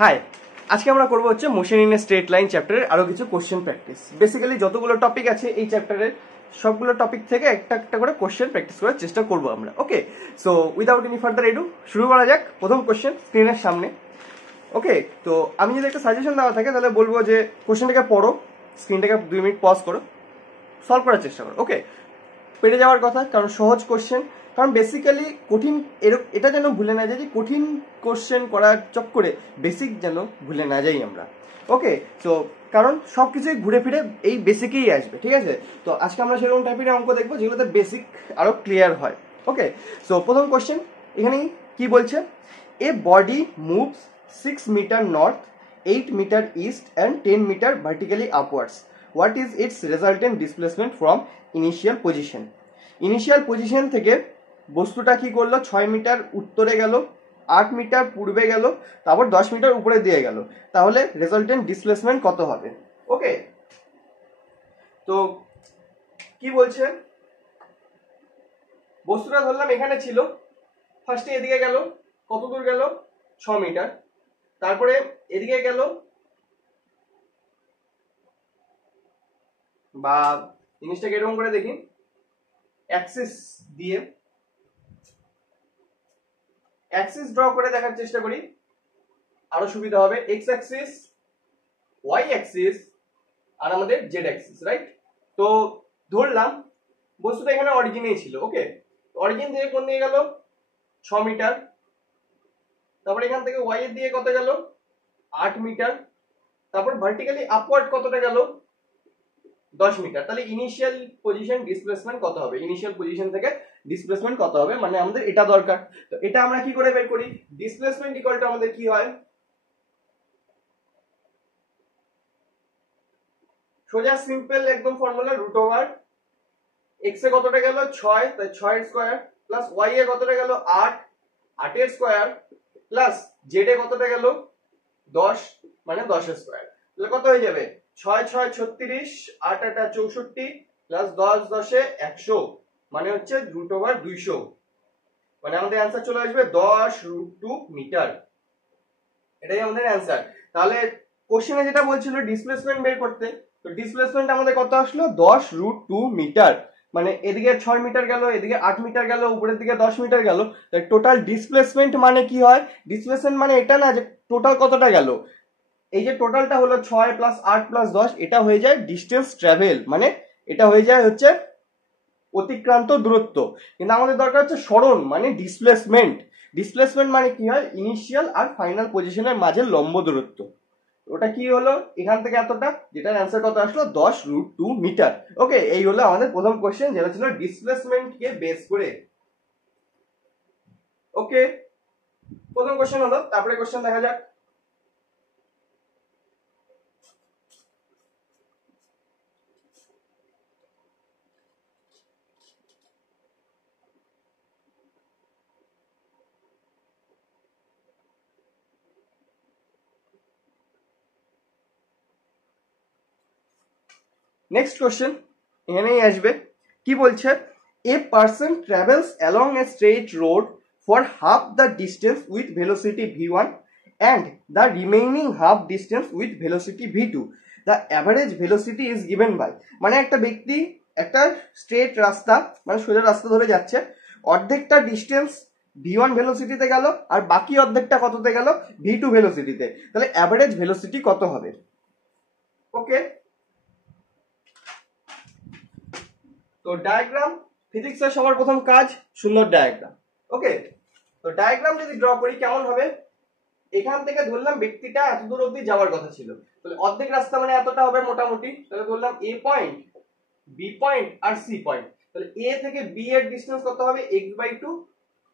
High, আজকে আমরা করবো হচ্ছে motion in a straight line চ্যাপ্টারের আরো কিছু কোশ্চেন প্র্যাকটিস। বেসিক্যালি যতগুলো টপিক আছে এই চ্যাপ্টারের সবগুলো টপিক থেকে একটা একটা করে কোশ্চেন প্র্যাকটিস করার চেষ্টা করবো আমরা। Okay, so without any further ado শুরু করা যাক। প্রথম কোশ্চেন স্ক্রিনের সামনে। ওকে, তো আমি যদি একটা সাজেশন দেওয়া থাকে তাহলে বলবো যে কোশ্চেনটাকে পড়ো, স্ক্রিনটাকে 2 মিনিট পজ করো, সলভ করার চেষ্টা করো। ওকে, পেরে যাওয়ার কথা, কারণ সহজ কোশ্চেন। কারণ বেসিক্যালি কঠিন এটা যেন ভুলে না যাই যে কঠিন কোশ্চেন করার চক্করে বেসিক যেন ভুলে না যাই আমরা। ওকে, সো কারণ সব কিছুই ঘুরে ফিরে এই বেসিকেই আসবে, ঠিক আছে? তো আজকে আমরা সেরকম টাইপের অঙ্ক দেখবো যেগুলোতে বেসিক আরো ক্লিয়ার হয়। ওকে, সো প্রথম কোশ্চেন এখানে কি বলছে? A body moves 6 metre north, 8 metre east and 10 metre vertically upwards. What is its resultant displacement from initial position? Initial position থেকে বস্তুটা কি করলো? 6 মিটার উত্তরে গেল, 8 মিটার পূর্বে গেল, তারপর 10 মিটার উপরে দিয়ে গেল। তাহলে রেজাল্টেন্ট ডিসপ্লেসমেন্ট কত হবে? ওকে, তো কি বলছে? বস্তুটা ধরলাম এখানে ছিল, ফার্স্টে এদিকে গেল, কত দূর গেল? 6 মিটার। তারপরে এদিকে গেল, বা জিনিসটাকে এরকম করে দেখি, অ্যাক্সিস দিয়ে অ্যাক্সিস ড্র করে দেখার চেষ্টা করি, আরো সুবিধা হবে। এক্স অ্যাক্সিস, ওয়াই অ্যাক্সিস আর আমাদের জেড অ্যাক্সিস, রাইট? তো ধরলাম বস্তুটা এখানে অরিজিনেই ছিল। ওকে, অরিজিন থেকে কোন দিকে গেল? 6 মিটার। তারপর এখান থেকে ওয়াই এর দিকে কত গেল? 8 মিটার। তারপর ভার্টিক্যালি আপওয়ার্ড কতটা গেল? 10 মিটার। তাহলে ইনিশিয়াল পজিশন ডিসপ্লেসমেন্ট কত হবে? ইনিশিয়াল পজিশন থেকে ডিসপ্লেসমেন্ট কত হবে, মানে আমাদের এটা দরকার। তো এটা আমরা কি করে বের করি? ডিসপ্লেসমেন্ট ইকুয়াল টু আমাদের কি হয়? সোজা সিম্পল একদম ফর্মুলা, রুট ওভার এক্স এ কতটা গেল? 6, তাই 6 এর স্কয়ার, প্লাস ওয়াই এ কতটা গেল? 8, 8 এর স্কয়ার, প্লাস জেড এ কতটা গেল? 10, মানে 10 এর স্কয়ার। তাহলে কত হয়ে যাবে? 6 6 36, 8 8 64, প্লাস 10 10 এ 100, মানে হচ্ছে রুট ওভার 200। মানে আমাদের অ্যান্সার চলে আসবে 10√2 মিটার। এটাই আমাদের অ্যান্সার। তাহলে কোশ্চেনে যেটা বলছিল ডিসপ্লেসমেন্ট বের করতে, তো ডিসপ্লেসমেন্ট আমাদের কত আসলো? 10√2 মিটার। মানে এদিকে 6 মিটার গেল, এদিকে 8 মিটার গেল, উপরের দিকে 10 মিটার গেল। টোটাল ডিসপ্লেসমেন্ট মানে কি হয়? ডিসপ্লেসমেন্ট মানে এটা না যে টোটাল কতটা গেল, এই যে টোটালটা হলো 6 প্লাস 8 প্লাস 10, এটা হয়ে যায় ডিস্টেন্স ট্রাভেল, মানে এটা হয়ে যায় হচ্ছে অতিক্রান্ত দূরত্ব। কিন্তু আমাদের দরকার হচ্ছে সরণ, মানে ডিসপ্লেসমেন্ট। ডিসপ্লেসমেন্ট মানে কি হয়? ইনিশিয়াল আর ফাইনাল পজিশনের মাঝে লম্ব দূরত্ব। ওটা কি হলো? এখান থেকে এতটা, যেটার অ্যান্সার কত আসলো? 10√2 মিটার। ওকে, এই হলো আমাদের প্রথম কোশ্চেন, যেটা ছিল ডিসপ্লেসমেন্ট কে বেস করে। ওকে, প্রথম কোশ্চেন হলো। তারপরে কোশ্চেন দেখা যাক। নেক্সট কোশ্চেন এখানেই আসবে। কি বলছে? A person travels along A straight road for half the distance with velocity v1 and the remaining half distance with velocity v2. The average velocity is given by, মানে একটা ব্যক্তি একটা স্ট্রেট রাস্তা, মানে সোজা রাস্তা ধরে যাচ্ছে, অর্ধেকটা ডিস্টেন্স v1 ভেলোসিটিতে গেল আর বাকি অর্ধেকটা কততে গেল? v2 ভেলোসিটিতে। তাহলে অ্যাভারেজ ভেলোসিটি কত হবে? ওকে, তো ডায়াগ্রাম, ফিজিক্সের সবার প্রথম কাজ সুন্দর ডায়াগ্রাম। ওকে, তো ডায়াগ্রাম যদি ড্র করি কেমন হবে? এখান থেকে ধরলাম ব্যক্তিটা এত দূর অবধি যাওয়ার কথা ছিল, তাহলে অর্ধেক রাস্তা মানে এতটা হবে মোটামুটি। তাহলে ধরলাম এ পয়েন্ট, বি পয়েন্ট আর সি পয়েন্ট। তাহলে এ থেকে বি এর ডিস্টেন্স কত হবে? x/2,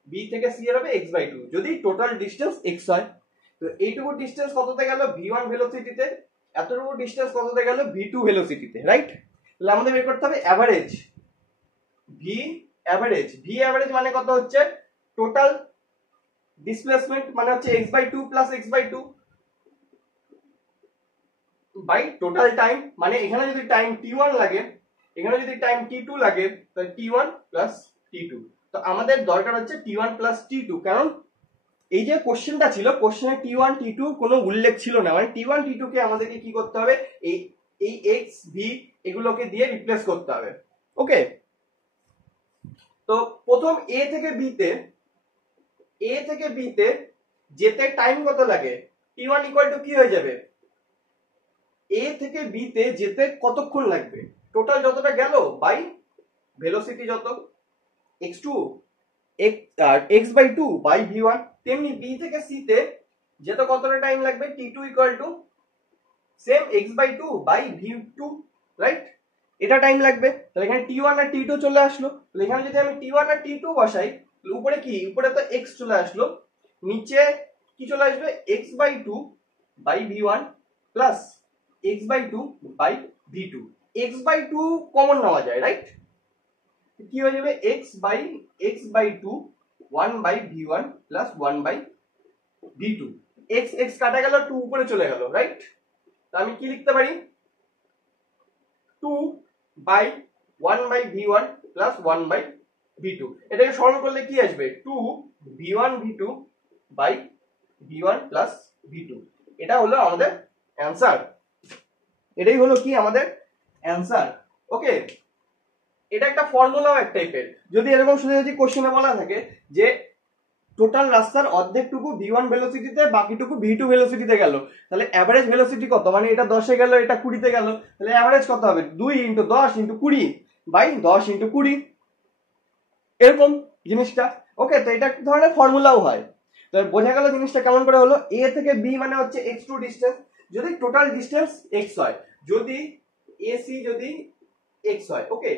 বি থেকে সি এর হবে x/2, যদি টোটাল ডিস্টেন্স x হয়। তো এইটুকু ডিস্টেন্স কততে গেল? v1 ভেলোসিটিতে। এতটুকু ডিস্টেন্স কততে গেল? v2 ভেলোসিটিতে, right? তাহলে আমাদের বের করতে হবে average, V average. V average মানে কত হচ্ছে? টোটাল ডিসপ্লেসমেন্ট, মানে হচ্ছে x/2 plus x/2 by total time. মানে এখানে যদি টাইম t1 লাগে, এখানে যদি টাইম t2 লাগে, তাহলে t1 প্লাস t2। তো আমাদের দরকার হচ্ছে t1 প্লাস t2, কারণ এই যে কোশ্চেনটা ছিল, কোশ্চেনে T1 T2 কোনো উল্লেখ ছিল না, মানে T1 T2 কে আমাদেরকে কি করতে হবে, এই x v এগুলোকে দিয়ে রিপ্লেস করতে হবে। ওকে, তো প্রথম a থেকে b তে যেতে টাইম কত লাগে, T1 ইকুয়াল টু কি হয়ে যাবে, a থেকে b তে যেতে কতক্ষণ লাগবে, টোটাল যতটা গেল বাই ভেলোসিটি যত x2 x/2 বাই v1, তেমনি b থেকে c তে যেতে কতটা টাইম লাগবে, t2 equal to same x/2 by v2, right, এটা টাইম লাগবে। তাহলে এখানে t1 আর t2 চলে আসলো, তাহলে এখানে যদি আমি t1 আর t2 বসাই, উপরে কি, উপরে তো x চলে আসলো, নিচে কি চলে আসবে, x/2 by v1 plus x/2 by v2, x/2 common নেওয়া যায়, রাইট, কি হয়ে যাবে, x/2 1 by v1 plus 1 by v2, x x কাটা গেল, 2 উপরে চলে গেল, রাইট, তো আমি কি লিখতে পারি, 2 by 1 by v1 plus 1 by v2, এটাকে সরল করলে কি আসবে, 2 v1 v2 by v1 plus v2, এটা হলো আমাদের অ্যান্সার, এটাই হলো কি আমাদের অ্যান্সার। ওকে, এটা একটা ফর্মুলাও এক টাইপের, যদি এরকম সোজাসুজি কোশ্চেনে বলা থাকে যে টোটাল রাস্তার অর্ধেকটুকু v1 ভেলোসিটিতে, বাকিটুকু v2 ভেলোসিটিতে গেল, তাহলে অ্যাভারেজ ভেলোসিটি কত, মানে এটা 10 এ গেল, এটা 20 তে গেল, তাহলে অ্যাভারেজ কত হবে, 2 × 10 × 20 বাই 10 × 20, এরকম জিনিসটা। ওকে, তো এটা এক ধরনের ফর্মুলাও হয়। তো বোঝা গেল জিনিসটা কেমন করে হলো, a থেকে b মানে হচ্ছে x2 ডিসটেন্স, যদি টোটাল ডিসটেন্স x হয়, যদি ac যদি x হয়, ওকে,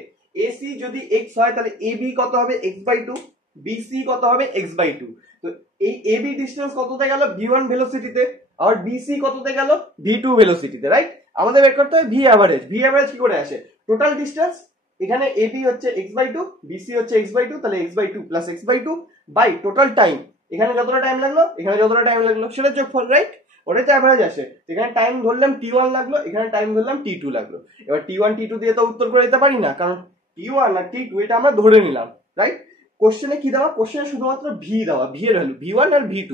AC যদি x হয় তাহলে AB কত হবে, x/2, BC কত হবে, x/2, তো এই AB ডিসটেন্স কততে গেল, v1 ভেলোসিটিতে, আর BC কততে গেল, v2 ভেলোসিটিতে, রাইট, আমাদের বের করতে হবে v অ্যাভারেজ। v অ্যাভারেজ কি করে আসে, টোটাল ডিসটেন্স, এখানে AB হচ্ছে x/2, BC হচ্ছে x/2, তাহলে x/2 plus x/2 by total time, এখানে যতটা টাইম লাগলো, এখানে যতটা টাইম লাগলো, সেটা যোগফল, রাইট, ওটাই তো অ্যাভারেজ আসে। এখানে টাইম ধরলাম t1 লাগলো, এখানে টাইম ধরলাম t2 লাগলো, এবার t1 t2 দিয়ে তো উত্তর করে দিতে পারি না, কারণ t1 আর t2 এটা আমরা ধরে নিলাম, রাইট, কোশ্চেনে কি দেওয়া, কোশ্চেনে শুধুমাত্র v দেওয়া, v এর ভ্যালু v1 আর v2,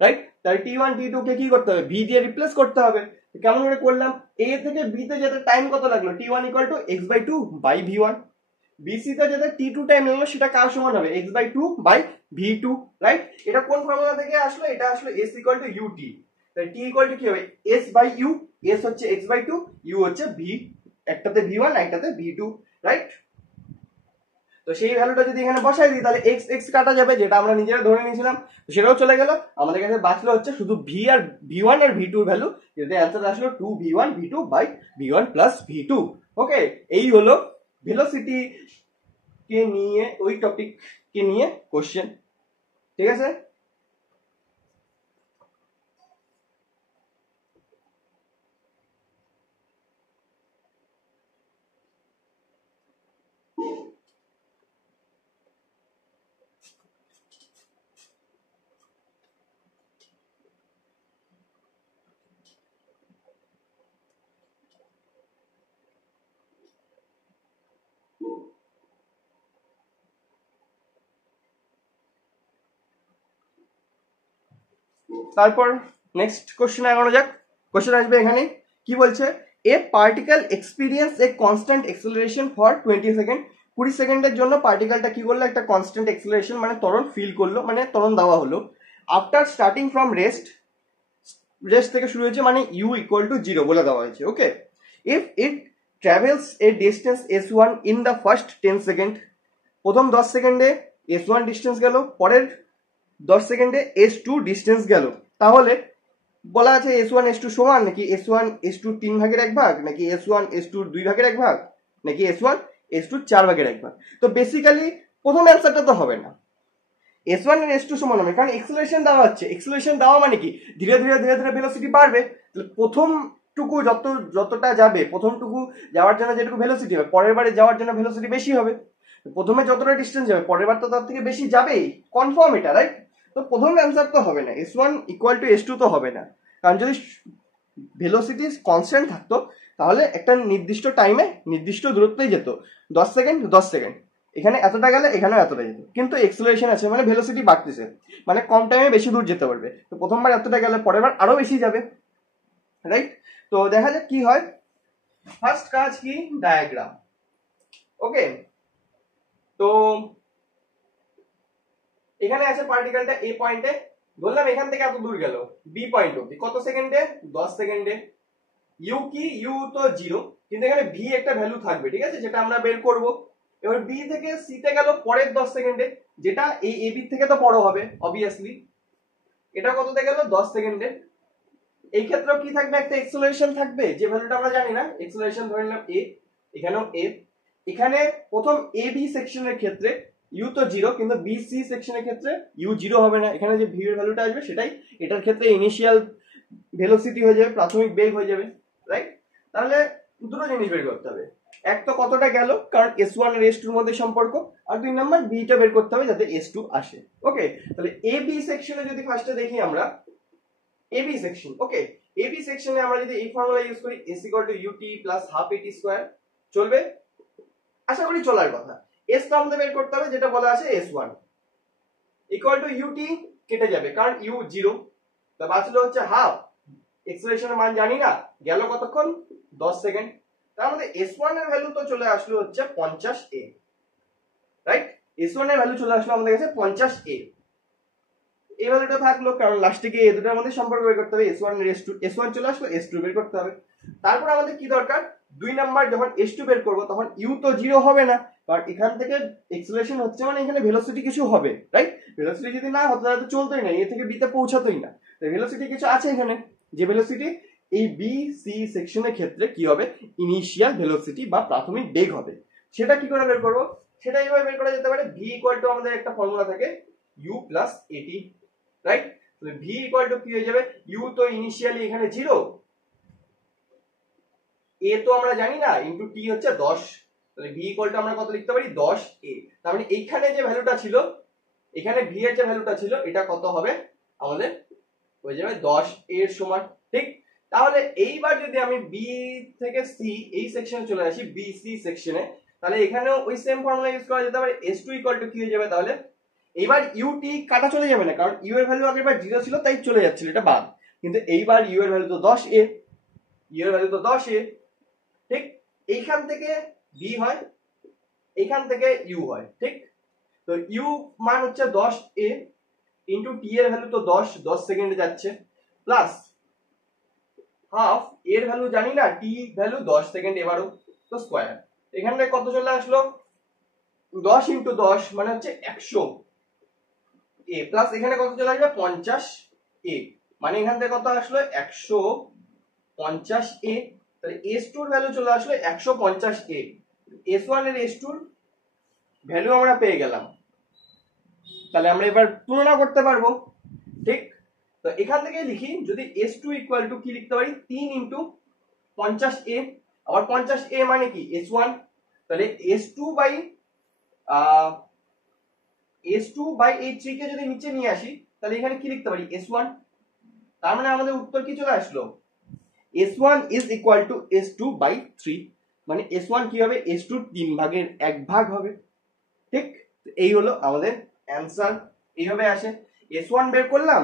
রাইট, তাই t1 t2 কে কি করতে হবে, v দিয়ে রিপ্লেস করতে হবে। কেমন করে করলাম, a থেকে b তে যেতে টাইম কত লাগলো, t1 equal to x/2 by v1, bc তে যেতে t2 টাইম লাগলো, সেটা কার সমান হবে, x/2 বাই v2, রাইট, এটা কোন ফর্মুলা থেকে আসলো, এটা আসলো s ইকুয়াল টু ut, তাই t ইকুয়াল টু কি হবে, s বাই u, s হচ্ছে x/2, u হচ্ছে v, একটাতে v1 একটাতে v2, রাইট, তো সেই ভ্যালুটা যদি এখানে বসাই দিই তাহলে x x কাটা যাবে, যেটা আমরা নিজেরা ধরে নিয়েছিলাম, সেটাও চলে গেল, আমাদের কাছে বাঁচলো হচ্ছে শুধু v1 আর v2 এর ভ্যালু, যেটা অ্যান্সার আসলো 2v1 v2 by v1 plus v2। ওকে, এই হলো ভেলোসিটি কে নিয়ে, ওই টপিক কে নিয়ে কোশ্চেন, ঠিক আছে। তারপর নেক্সট কোশ্চেনে এগোনো যাক। কোশ্চেন আসবে এখানে, কি বলছে, a particle experience a constant acceleration for 20 second, 20 সেকেন্ডের জন্য পার্টিকেলটা কি করলো, একটা কনস্ট্যান্ট এক্সেলারেশন মানে ত্বরণ ফিল করলো, মানে ত্বরণ দেওয়া হলো, আফটার স্টার্টিং ফ্রম রেস্ট থেকে শুরু হয়েছে, মানে u ইকুয়াল টু 0 বলে দেওয়া হয়েছে। Okay, if it travels a distance s1 in the first 10 second, প্রথম 10 সেকেন্ডে s1 ডিস্টেন্স গেল, পরের 10 সেকেন্ডে s2 ডিস্টেন্স গেল, তাহলে বলা আছে s1 s2 সমান, নাকি s1 s2 3 ভাগের 1 ভাগ, নাকি s1 s2 2 ভাগের 1 ভাগ, নাকি s1 s2 4 ভাগের 1 ভাগ। তো বেসিক্যালি প্রথম অ্যান্সারটা তো হবে না, s1 আর s2 সমান হবে, কারণ এক্সেলারেশন দেওয়া হচ্ছে, এক্সেলারেশন দেওয়া মানে কি, ধীরে ধীরে ধীরে ধীরে ভেলোসিটি বাড়বে, তাহলে প্রথমটুকু যতটা যাবে, প্রথমটুকু যাওয়ার জন্য যেটুকু ভেলোসিটি হবে, পরের বারে যাওয়ার জন্য ভেলোসিটি বেশি হবে, প্রথমে যতটা ডিস্টেন্স যাবে পরের বার তো তার থেকে বেশি যাবেই, কনফার্ম এটা, রাইট, তো প্রথম অ্যান্সার তো হবে না, s1 ইকুয়াল টু s2 তো হবে না, কারণ যদি ভেলোসিটি কনস্ট্যান্ট থাকতো তাহলে একটা নির্দিষ্ট টাইমে নির্দিষ্ট দূরত্বেই যেত, 10 সেকেন্ড 10 সেকেন্ড, এখানে এতটা গেলে এখানেও এতটা যেত, কিন্তু এক্সেলারেশন আছে মানে ভেলোসিটি বাড়তেছে, মানে কম টাইমে বেশি দূর যেতে পারবে। তো প্রথমবার এতটা গেলে পরের বার আরো বেশি যাবে, রাইট? তো দেখা যাক কি হয়। ফার্স্ট কাজ কি, ডায়াগ্রাম। ওকে, তো এখানে আছে পার্টিকেলটা এ পয়েন্টে, বললাম এখান থেকে এত দূর গেল বি পয়েন্ট অব্দি, কত সেকেন্ডে, 10 সেকেন্ডে। ইউ কি, ইউ তো 0, কিন্তু এখানে ভি একটা ভ্যালু থাকবে, ঠিক আছে, যেটা আমরা বের করব। এবার বি থেকে সি তে গেল পরের 10 সেকেন্ডে, যেটা এই এ বি থেকে তো বড় হবে অবভিয়াসলি। এটা কততে গেল, 10 সেকেন্ডে। এই ক্ষেত্রেও কি থাকবে, একটা এক্সেলারেশন থাকবে, যে ভ্যালুটা আমরা জানি না। এক্সেলারেশন ধরে নিলাম এ, এখানেও এ। এখানে প্রথম এ বি সেকশনের ক্ষেত্রে ইউ তো 0, কিন্তু বি সি সেকশনের ক্ষেত্রে ইউ 0 হবে না। এখানে যে ভি এর ভ্যালুটা আসবে সেটাই এটার ক্ষেত্রে ইনিশিয়াল ভেলোসিটি হয়ে যাবে, প্রাথমিক বেগ হয়ে যাবে, রাইট? তাহলে দুটো জিনিস বের করতে হবে, এক তো কতটা গেল, কারণ S1 আর S2 এর মধ্যে সম্পর্ক, আর 2 নাম্বার বিটা বের করতে হবে যাতে S2 আসে। ওকে, তাহলে এ বি সেকশনে যদি ফার্স্টে দেখি আমরা A B section. Okay, A B সেকশনে আমরা যদি এই ফর্মুলা ইউজ করি, S = UT + ½ AT², চলবে? আশা করি চলার কথা। S তো আমাদের বের করতে হবে, যেটা বলা আছে S1 = UT, কেটে যাবে কারণ U 0, তো বাঁচলো হচ্ছে হাফ। এক্সেলারেশনের মান জানি না, গেল কতক্ষণ, 10 সেকেন্ড। তার মধ্যে S1 এর ভ্যালু তো চলে আসলো হচ্ছে 50 A, রাইট? S1 এর ভ্যালু চলে আসলো আমাদের কাছে 50 A। এই ভ্যালুটা থাকলো, কারণ লাস্টে গিয়ে এই দুটোর মধ্যে সম্পর্ক বের করতে হবে। S1 আর S2, S1 চলে আসলো, S2 বের করতে হবে। তারপর আমাদের কি দরকার, 2 নাম্বার যখন S2 বের করব তখন U তো 0 হবে না, বাট এখান থেকে এক্সেলারেশন হচ্ছে মানে এখানে ভেলোসিটি কিছু হবে, রাইট? ভেলোসিটি যদি না হতো তাহলে তো চলতোই না, এ থেকে বি তে পৌঁছাতোই না। তো ভেলোসিটি কিছু আছে এখানে, যে ভেলোসিটি এই বি সি সেকশনের ক্ষেত্রে কি হবে, ইনিশিয়াল ভেলোসিটি বা প্রাথমিক বেগ হবে। সেটা কি করে বের করব, সেটা এইভাবে বের করা যেতে পারে। V = আমাদের একটা ফর্মুলা থাকে U + AT, রাইট? তাহলে V = কি হয়ে যাবে, U তো ইনিশিয়ালি এখানে 0, A তো আমরা জানি না, ইনটু T হচ্ছে 10, তাহলে V = আমরা কত লিখতে পারি, 10 A। তার মানে এইখানে যে ভ্যালুটা ছিল, এখানে V এর যে ভ্যালুটা ছিল, এটা কত হবে আমাদের, হয়ে যাবে 10 A এর সমান, ঠিক? তাহলে এইবার যদি আমি B থেকে C এই সেকশনে চলে আসি, B C সেকশনে, তাহলে এখানেও ওই সেম ফর্মুলা ইউজ করা যেতে পারে। S2 = কি হয়ে যাবে তাহলে, এইবার UT কাটা চলে যাবে না, কারণ U এর ভ্যালু আগেরবার 0 ছিল তাই চলে যাচ্ছিল, এটা বাদ। কিন্তু এইবার U এর ভ্যালু তো 10 A, U এর ভ্যালু তো 10 A, ঠিক? এইখান থেকে B হয়, এইখান থেকে U হয়, ঠিক? তো U মান হচ্ছে 10 A ইনটু T এর ভ্যালু তো 10 সেকেন্ডে যাচ্ছে, প্লাস হাফ এর ভ্যালু জানি না, T ভ্যালু 10 সেকেন্ড, এবারও তো স্কয়ার। এখানে কত চলে আসলো, 10 × 10 মানে হচ্ছে 100 A, প্লাস এখানে কত চলে আসবে, 50 A, মানে এখান থেকে কত আসলো, 150 A। তাহলে S2 এর ভ্যালু চলে আসলো 150 A। S1 এর S2 এর ভ্যালু আমরা পেয়ে গেলাম, তাহলে আমরা এবার তুলনা করতে পারবো, ঠিক? তো এখান থেকে লিখি, যদি S2 = কি লিখতে পারি, 3 × 50 A, আবার 50 A মানে কি, S1, তাহলে S2 এই 3 কে যদি নিচে নিয়ে আসি, তাহলে এখানে কি লিখতে পারি, S1। তার মানে আমাদের উত্তর কি চলে আসলো, S1 = S2/3, মানে S1 কি হবে, S2 3 ভাগের 1 ভাগ হবে, ঠিক? এই হলো আমাদের অ্যানসার। এইভাবে আসে, S1 বের করলাম,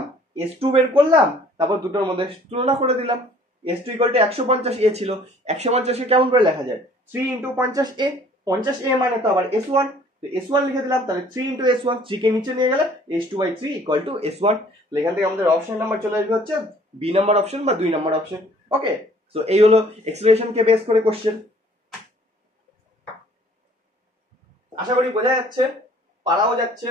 S2 বের করলাম, তারপর দুটোর মধ্যে তুলনা করে দিলাম। S2 = 150 A ছিল, 150 কে কেমন করে লেখা যায়, 3 × 50 A, 50 A মানে তো আবার S1, তো S1 লিখে দিলাম। তাহলে 3 × S1, 3 কে নিচে নিয়ে গেলে S2/3 = S1। তাহলে এখান থেকে আমাদের অপশন নাম্বার চলে আসবে হচ্ছে বি নাম্বার অপশন বা 2 নাম্বার অপশন। ওকে, সো এই হলো এক্সেলারেশন কে বেস করে কোশ্চেন। আশা করি বোঝা যাচ্ছে, পারাও যাচ্ছে।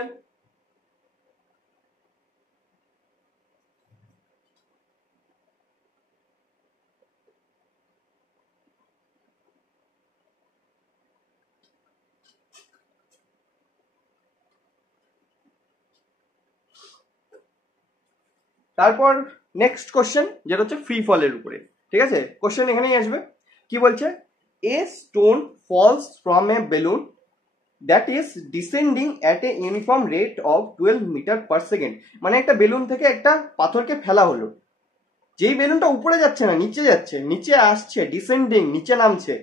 তারপর নেক্সট কোশ্চেন, যেটা হচ্ছে ফ্রি ফলের উপরে, ঠিক আছে? কোশ্চেন এখানেই আসবে, কি বলছে, a stone falls from a balloon that is descending at a uniform rate of 12 metre per second. মানে একটা বেলুন থেকে একটা পাথরকে ফেলা হলো, যেই বেলুনটা উপরে যাচ্ছে না, নিচে যাচ্ছে, নিচে আসছে, ডিসেন্ডিং, নিচে নামছে,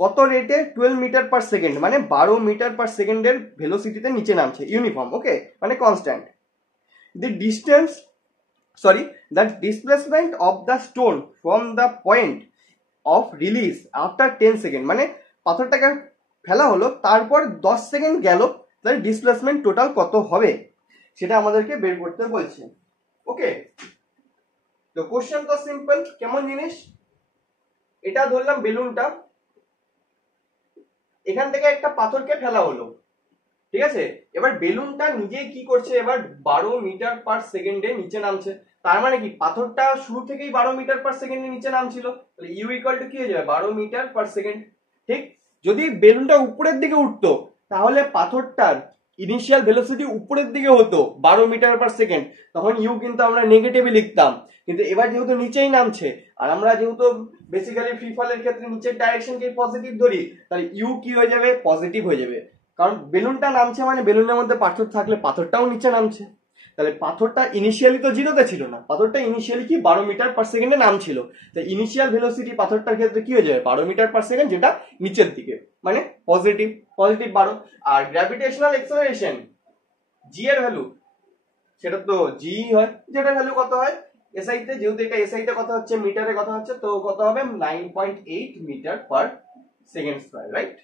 কত রেটে 12 মিটার পার সেকেন্ড মানে 12 মিটার পার সেকেন্ডের ভেলোসিটিতে নিচে নামছে, ইউনিফর্ম, ওকে, মানে constant. The distance sorry the displacement of the stone from the point of release after 10 second, মানে পাথরটাকে ফেলা হলো তারপর 10 সেকেন্ড গেল, তার ডিসপ্লেসমেন্ট টোটাল কত হবে সেটা আমাদেরকে বের করতে বলছে। ওকে, তো কোশ্চেন তো সিম্পল। কেমন জিনিস, এটা ধরলাম বেলুনটা, এখান থেকে একটা পাথরকে ফেলা হলো, ঠিক আছে। এবার বেলুনটা নিজেই কি করছে, এবার 12 মিটার পার সেকেন্ডে নিচে নামছে। তার মানে কি পাথরটা শুরু থেকেই 12 মিটার পার সেকেন্ডে নিচে নামছিল, তাহলে ইউ ইকুয়াল টু কি হয়ে যাবে 12 মিটার পার সেকেন্ড। ঠিক, যদি বেলুনটা উপরের দিকে উঠতো তাহলে পাথরটার ইনিশিয়াল ভেলোসিটি উপরের দিকে হতো 12 মিটার পার সেকেন্ড, তখন ইউ কিন্তু আমরা নেগেটিভে লিখতাম। কিন্তু এবার যেহেতু নিচেই নামছে, আর আমরা যেহেতু বেসিক্যালি ফ্রি ফলের ক্ষেত্রে নিচের ডাইরেকশনকে পজিটিভ ধরি, তাহলে ইউ কি হয়ে যাবে, পজিটিভ হয়ে যাবে। কারণ বেলুনটা নামছে মানে বেলুনের মধ্যে পাথর থাকলে পাথরটাও নিচে নামছে। তাহলে পাথরটা ইনিশিয়ালি তো জিরোতে ছিল না, পাথরটা ইনিশিয়ালি কি 12 মিটার পার সেকেন্ডে নামছিল, তো ইনিশিয়াল ভেলোসিটি পাথরটার ক্ষেত্রে কি হয়ে যাবে 12 মিটার পার সেকেন্ড, যেটা নিচের দিকে, মানে পজিটিভ, পজিটিভ 12। আর গ্র্যাভিটেশনাল এক্সেলারেশন জি এর ভ্যালু সেটা তো জি হয়, যেটা ভ্যালু কত হয় এসআই তে, যেহেতু এটা এসআই তে কথা হচ্ছে, মিটারে কথা হচ্ছে, তো কত হবে 9.8 metre per second square, right.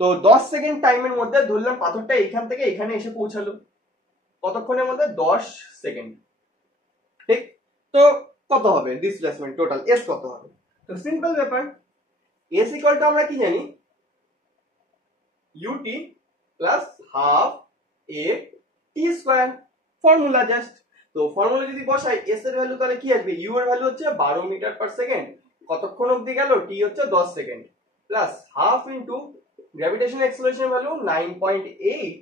তো 10 সেকেন্ড টাইমের মধ্যে ধরলাম পাথরটা এখান থেকে এখানে এসে পৌঁছালো, কতক্ষণের মধ্যে 10 সেকেন্ড, ঠিক। তো কত হবে ডিসপ্লেসমেন্ট টোটাল এস কত হবে, তো সিম্পল ব্যাপার, এস ইকুয়াল টু আমরা কি জানি ইউটি প্লাস হাফ এ টি স্কয়ার, ফর্মুলা জাস্ট। তো ফর্মুলা যদি বসাই এস এর ভ্যালু তাহলে কি আসবে, ইউ এর ভ্যালু হচ্ছে 12 মিটার পার সেকেন্ড, কতক্ষণ অবধি গেল, টি হচ্ছে 10 second, plus half into gravitational acceleration value 9.8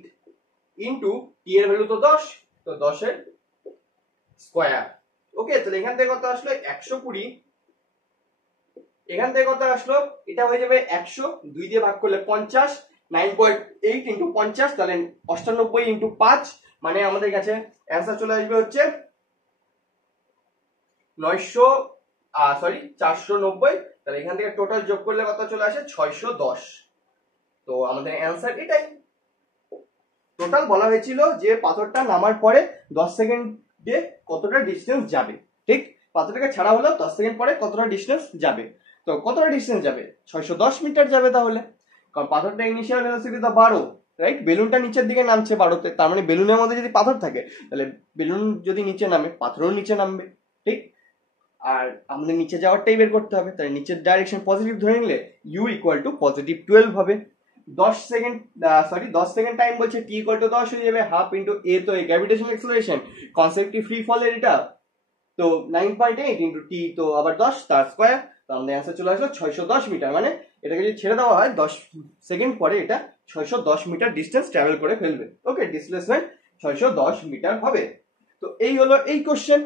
into টি এর ভ্যালু তো 10, তো 10 এর স্কয়ার। ওকে, তাহলে এখান থেকে কত আসলো 120, এখান থেকে কত আসলো, এটা হয়ে যাবে 100, 2 দিয়ে ভাগ করলে 50, 9.8 ইনটু 50 তাহলে 98 ইনটু 5, মানে আমাদের কাছে অ্যান্সার চলে আসবে হচ্ছে 490। তাহলে এখান থেকে টোটাল যোগ করলে কত চলে আসে 610। তো আমাদের অ্যান্সার এটাই। টোটাল বলা হয়েছিল যে পাথরটা নামার পরে 10 সেকেন্ডে কতটা ডিস্টেন্স যাবে, ঠিক, পাথরটাকে ছাড়া হলো 10 সেকেন্ড পরে কতটা ডিস্টেন্স যাবে, তো কতটা ডিস্টেন্স যাবে 610 মিটার যাবে। তাহলে কারণ পাথরটা ইনিশিয়াল ভেলোসিটি তো 12, রাইট, বেলুনটা নিচের দিকে নামছে 12তে, তার মানে বেলুনের মধ্যে যদি পাথর থাকে তাহলে বেলুন যদি নিচে নামে পাথরও নিচে নামবে, ঠিক। আর আমাদের নিচে যাওয়ারটাই বের করতে হবে, তাহলে নিচের ডাইরেকশন পজিটিভ ধরে নিলে ইউ ইকুয়াল টু পজিটিভ 12 হবে। 10 সেকেন্ড টাইম বলছে, টি ইকুয়াল টু 10 হয়ে যাবে, হাফ ইনটু এ তো এই গ্র্যাভিটেশনাল অ্যাক্সেলারেশন কনসেপ্টটি ফ্রি ফলের এটা, তো 9.8 ইনটু টি তো আবার 10 তার স্কয়ার, তো আমাদের অ্যান্সার চলে আসলো 610 মিটার। মানে এটাকে যদি ছেড়ে দেওয়া হয় 10 সেকেন্ড পরে এটা 610 মিটার ডিস্টেন্স ট্রাভেল করে ফেলবে। ওকে, ডিসপ্লেসমেন্ট 610 মিটার হবে। তো এই হলো এই কোশ্চেন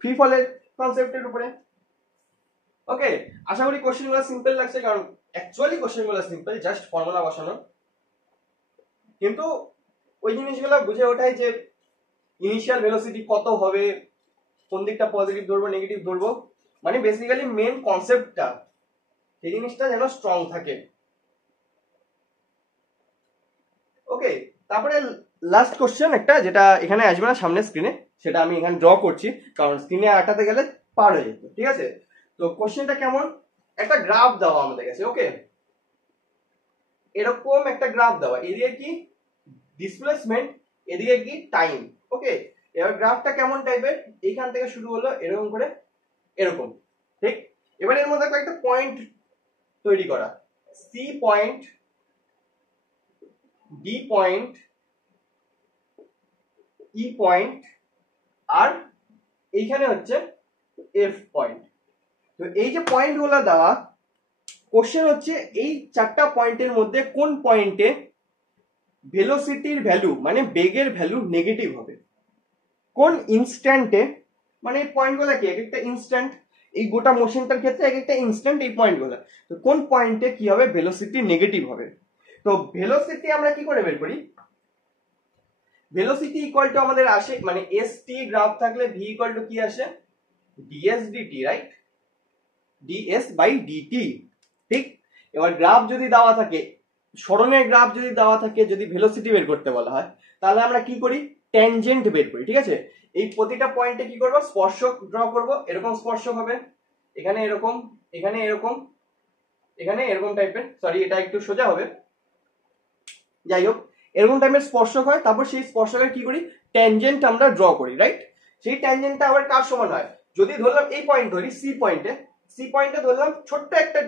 ফ্রি ফলের কনসেপ্টের উপরে। ওকে, আশা করি কোশ্চেনগুলো সিম্পল লাগছে, কারণ অ্যাকচুয়ালি কোশ্চেনগুলো সিম্পল, জাস্ট ফর্মুলা বসানো, কিন্তু ওই জিনিসগুলো বুঝে ওঠাই যে ইনিশিয়াল ভেলোসিটি কত হবে, কোন দিকটা পজিটিভ ধরবো নেগেটিভ ধরবো, মানে বেসিক্যালি মেন কনসেপ্টটা এই জিনিসটা যেন স্ট্রং থাকে। ওকে, তারপরে লাস্ট কোশ্চেন একটা, যেটা এখানে আসবে না সামনে স্ক্রিনে, সেটা আমি এখানে ড্র করছি, কারণ স্ক্রিনে আটাতে গেলে পার হয়ে যেত, ঠিক আছে। তো কোশ্চেনটা কেমন, একটা গ্রাফ দেওয়া আমাদের কাছে, ওকে, এরকম একটা গ্রাফ দেওয়া, এদিকে কি ডিসপ্লেসমেন্ট, এদিকে কি টাইম। ওকে, এবার গ্রাফটা কেমন টাইপের, এইখান থেকে শুরু হলো এরকম করে এরকম, ঠিক। এবার এর মধ্যে একটা পয়েন্ট তৈরি করা, C point, D point, E point, আর এইখানে হচ্ছে এফ পয়েন্ট। তো এই যে পয়েন্ট গুলো দেওয়া, কোশ্চেন হচ্ছে এই চারটা পয়েন্টের মধ্যে কোন পয়েন্টে ভেলোসিটির ভ্যালু মানে বেগের ভ্যালু নেগেটিভ হবে, কোন ইনস্ট্যান্টে, মানে এই পয়েন্টগুলো কি এক একটা ইনস্ট্যান্ট, এই গোটা মোশনটার ক্ষেত্রে এক একটা ইনস্ট্যান্ট এই পয়েন্টগুলো, তো কোন পয়েন্টে কি হবে ভেলোসিটি নেগেটিভ হবে। তো ভেলোসিটি আমরা কি করে বের করি, ভেলোসিটি ইকুয়াল টু আমাদের আসে, মানে এস টি গ্রাফ থাকলে ভি ইকুয়াল টু কি আসে DS DT, right, DS by DT, ঠিক। এবার গ্রাফ যদি দেওয়া থাকে, সরণের গ্রাফ যদি দেওয়া থাকে, যদি ভেলোসিটি বের করতে বলা হয়, তাহলে আমরা কি করি, ট্যানজেন্ট বের করি। ঠিক আছে, এই প্রতিটা পয়েন্টে কি করব, স্পর্শক ড্র করব। এরকম স্পর্শক হবে, এখানে এরকম, এখানে এরকম, এখানে এরকম টাইপের, সরি এটা একটু সোজা হবে, যাই হোক এরকম টাইপের স্পর্শক হয়। তারপর সেই স্পর্শকের কি করি, ট্যানজেন্ট আমরা ড্র করি, রাইট। সেই ট্যানজেন্টটা আবার কার সমান হয়, যদি ধরলাম এই পয়েন্ট ধরি, সি পয়েন্টে ধরলাম ছোট্ট একটা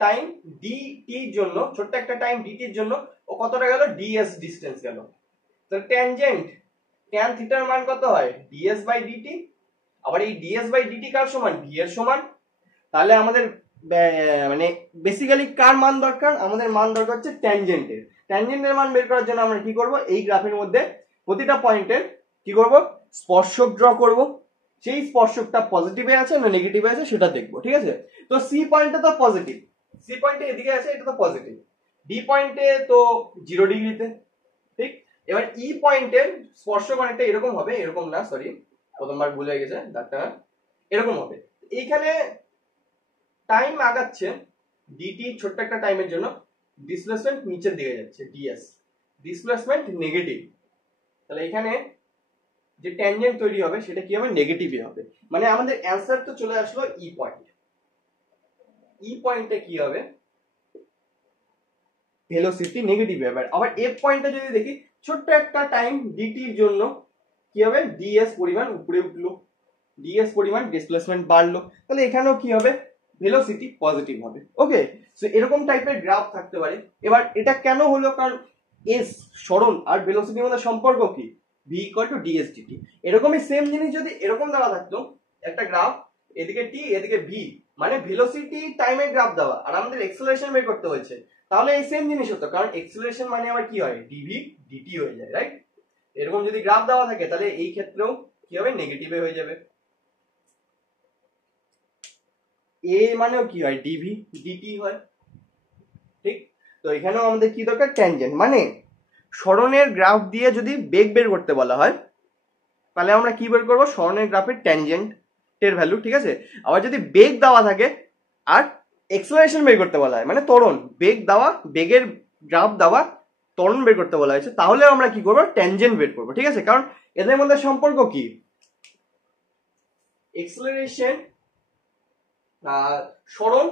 টাইম ডিটির জন্য, ছোট্ট একটা টাইম ডিটির জন্য ও কতটা গেল, ডিএস ডিসটেন্স গেল। তো ট্যানজেন্ট ট্যান থিটার মান কত হয়, ডিএস বাই ডিটি। আবার এই ডিএস বাই ডিটি কার সমান, ভি এর সমান। তাহলে আমাদের মানে বেসিক্যালি কার মান দরকার, আমাদের মান দরকার হচ্ছে ট্যানজেন্টের। ট্যানজেন্টের মান বের করার জন্য আমরা কি করব, এই গ্রাফের মধ্যে প্রতিটা পয়েন্টের কি করব, স্পর্শক ড্র করব। সেই স্পর্শকটা পজিটিভে আছে না নেগেটিভে আছে সেটা দেখবো। ঠিক আছে, তো সি পয়েন্টে তো পজিটিভ, সি পয়েন্টে এদিকে আছে, এটা তো পজিটিভ। ডি পয়েন্টে তো 0 ডিগ্রিতে, ঠিক। এবার ই পয়েন্টের স্পর্শক অনেকটা এরকম হবে, এরকম না, সরি প্রথমবার ভুল হয়ে গেছে দাগটা, এরকম হবে। এইখানে টাইম আগাচ্ছে ডিটি ছোট্ট একটা টাইমের জন্য, ডিসপ্লেসমেন্ট নিচের দিকে যাচ্ছে, ডিএস ডিসপ্লেসমেন্ট নেগেটিভ। তাহলে এখানে যে ট্যানজেন্ট তৈরি হবে সেটা কি হবে, নেগেটিভই হবে। মানে আমাদের অ্যান্সার তো চলে আসলো ই পয়েন্ট। ই পয়েন্টে কি হবে, ভেলোসিটি নেগেটিভ হবে। আবার এফ পয়েন্টে যদি দেখি, ছোট্ট একটা টাইম ডিটির জন্য কি হবে, ডিএস পরিমাণ উপরে উঠলো, ডিএস পরিমাণ ডিসপ্লেসমেন্ট বাড়লো। তাহলে এখানেও কি হবে, ভেলোসিটি পজিটিভ হবে। ওকে, সো এরকম টাইপের গ্রাফ থাকতে পারে। এবার এটা কেন হলো, কারণ এস সরণ আর ভেলোসিটির মধ্যে সম্পর্ক কি, V equal to DS DT. এরকমই সেম জিনিস যদি এরকম দেওয়া থাকতো, একটা গ্রাফ, এদিকে টি এদিকে ভি, মানে ভেলোসিটি টাইমের গ্রাফ দেওয়া, আর আমাদের এক্সেলারেশন বের করতে হয়েছে, তাহলে এই সেম জিনিস হতো। কারণ এক্সেলারেশন মানে আবার কি হয়, ডিভি ডিটি হয়ে যায়, রাইট। এরকম যদি গ্রাফ দেওয়া থাকে তাহলে এই ক্ষেত্রেও কি হবে, নেগেটিভে হয়ে যাবে। এ মানেও কি হয়, ডিভি ডিটি হয়, ঠিক। তো এখানেও আমাদের কি দরকার, ট্যানজেন্ট। মানে সরণের গ্রাফ দিয়ে যদি বেগ বের করতে বলা হয়, তাহলে আমরা কি বের করবো, সরণের গ্রাফের ট্যানজেন্টের ভ্যালু। ঠিক আছে, আবার যদি বেগ দেওয়া থাকে আর এক্সেলারেশন বের করতে বলা হয়, মানে ত্বরণ, বেগ দেওয়া, বেগের গ্রাফ দেওয়া, ত্বরণ বের করতে বলা হয়েছে, তাহলে আমরা কি করবো, ট্যানজেন্ট বের করবো। ঠিক আছে, কারণ এদের মধ্যে সম্পর্ক কি, এক্সেলারেশন সরণ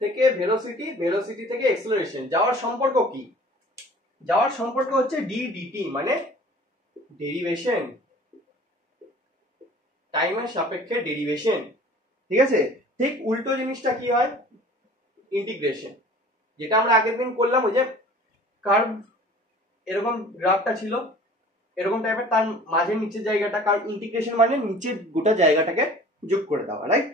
থেকে ভেলোসিটি, ভেলোসিটি থেকে এক্সেলারেশন যাওয়ার সম্পর্ক কি, যাওয়ার সম্পর্ক হচ্ছে ডি ডিটি, মানে ডেরিভেশন, টাইমের সাপেক্ষে ডেরিভেশন। ঠিক আছে, ঠিক উল্টো জিনিসটা কি হয়, ইন্টিগ্রেশন, যেটা আমরা আগের দিন করলাম। ওই যে কার্ভ এরকম গ্রাফটা ছিল এরকম টাইপের, তার মাঝে নিচের জায়গাটা, কারণ ইন্টিগ্রেশন মানে নিচের গোটা জায়গাটাকে যোগ করে দেওয়া, রাইট।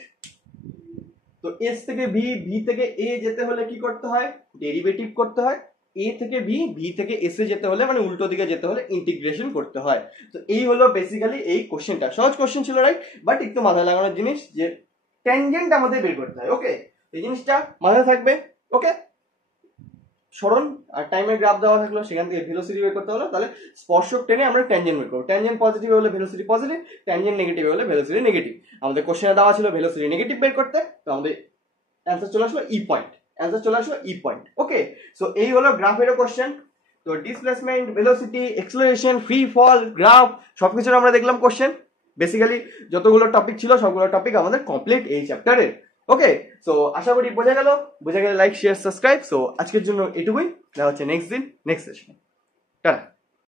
তো এস থেকে ভি, ভি থেকে এ যেতে হলে কি করতে হয়, ডেরিভেটিভ করতে হয়। এ থেকে ভি, ভি থেকে এস এ যেতে হলে, মানে উল্টো দিকে যেতে হলে ইন্টিগ্রেশন করতে হয়। তো এই হলো বেসিক্যালি এই কোশ্চেনটা, সহজ কোশ্চেন ছিল, রাইট, বাট একটু মাথায় লাগানোর জিনিস, যে ট্যানজেন্ট আমাদের বের করতে হয়। ওকে, এই জিনিসটা মাথায় থাকবে। ওকে, সরণ আর টাইমের গ্রাফ দেওয়া থাকলো, সেখান থেকে ভেলোসিটি বের করতে হলো, তাহলে স্পর্শক টেনে আমরা ট্যানজেন্ট বের করবো। ট্যানজেন্ট পজিটিভ হলে ভেলোসিটি পজিটিভ, ট্যানজেন্ট নেগেটিভ হলে ভেলোসিটি নেগেটিভ। আমাদের কোশ্চেনে দেওয়া ছিল ভেলোসিটি নেগেটিভ বের করতে, তো আমাদের অ্যান্সার চলে আসলো ই পয়েন্ট, অ্যান্সার চলে আসলো ই পয়েন্ট। ওকে, সো এই হলো গ্রাফেরও কোশ্চেন। তো displacement, velocity, acceleration, free fall, graph, সবকিছুর আমরা দেখলাম কোশ্চেন। বেসিক্যালি যতগুলো টপিক ছিল সবগুলো টপিক আমাদের কমপ্লিট এই চ্যাপ্টারের। ওকে, সো আশা করি বোঝা গেলে লাইক শেয়ার সাবস্ক্রাইব। সো আজকের জন্য এটুকুই, দেখা হচ্ছে নেক্সট দিন নেক্সট সেশনে। টাটা।